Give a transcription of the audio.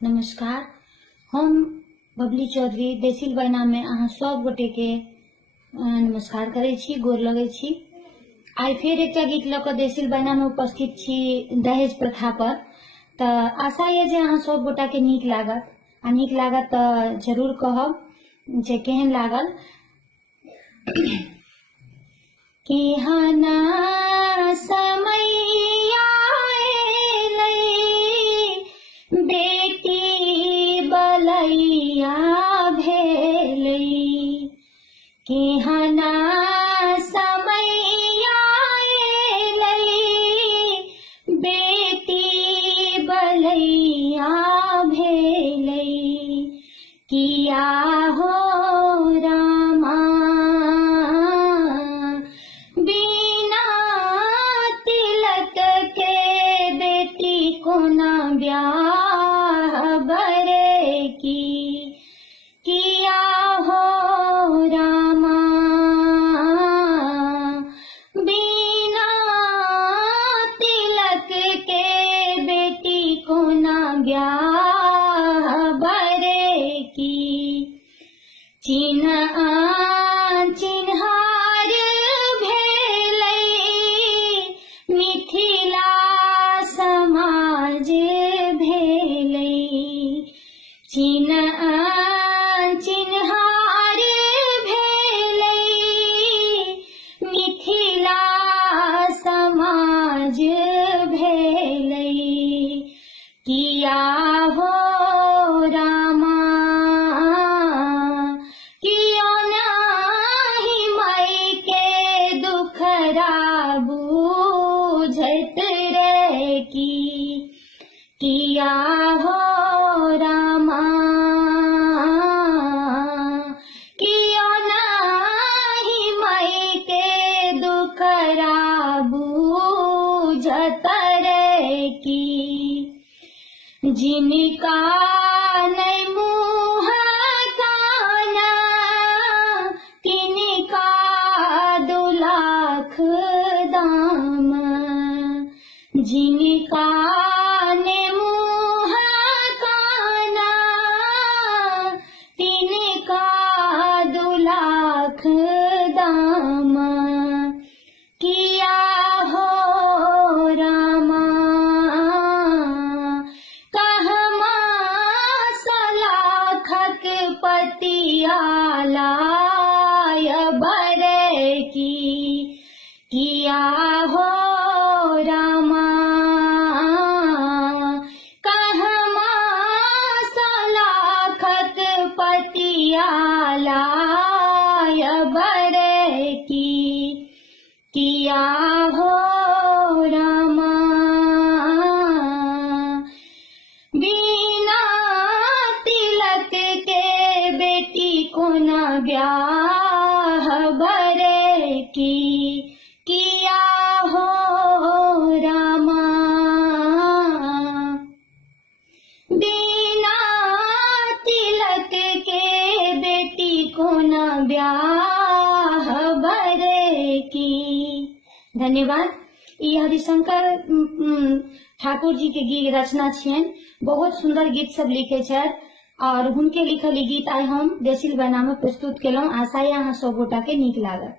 नमस्कार। हम बबली चौधरी देसिल बैना में अहाँ सब गोटे के नमस्कार करे छी, गोर लगे छी। आई फिर एक गीत लक देसिल बैना में उपस्थित छी दहेज प्रथा पर। त आशा ये जे अहाँ सब गोटा के नीक लागत आ नीक लागत त जरूर कहब जे केहन लागल। केहना समैया बेटी बलैया भेलै, केहना समैया बेटी बलैया भेलै, किया हो रामा बिना तिलक के बेटी कोना ब्याह बरे की, किया हो रामा बिना तिलक के बेटी कोना ब्याह बरे की। चिन्ह चिन्हार भेलै मिथिला समाज भेलै, चिन्ह चिन्हार भेलै मिथिला समाज भेलै, किया हो रामा कियो नाही माई के दुखरा बुझैत रे की, किया हो रामा कियो नाही माई के दुखरा बुझत रे की। जिनका नहीं मुँह काना तिनका 2 लाख दाम, जिनका ने मुँह काना तिनका 2 लाख दाम, किया हो रामा कहमा सलाखक पतियाला बरे की, किया हो रामा कहमा सलाखक पतियाला बरे की, किया हो रामा बिना तिलक के बेटी कोना ब्याह बरे की, किया हो रामा बिना तिलक के बेटी कोना ब्याह बरे की। धन्यवाद। ई हरिशंकर ठाकुर जी के गीत रचना छियन। बहुत सुंदर गीत सब लिखे छथि और हुनके लिखल ई गीत आइ हम देसिल बैना में प्रस्तुत केलहुं। आशा ये अहाँ सब गोटा के नीक लागत।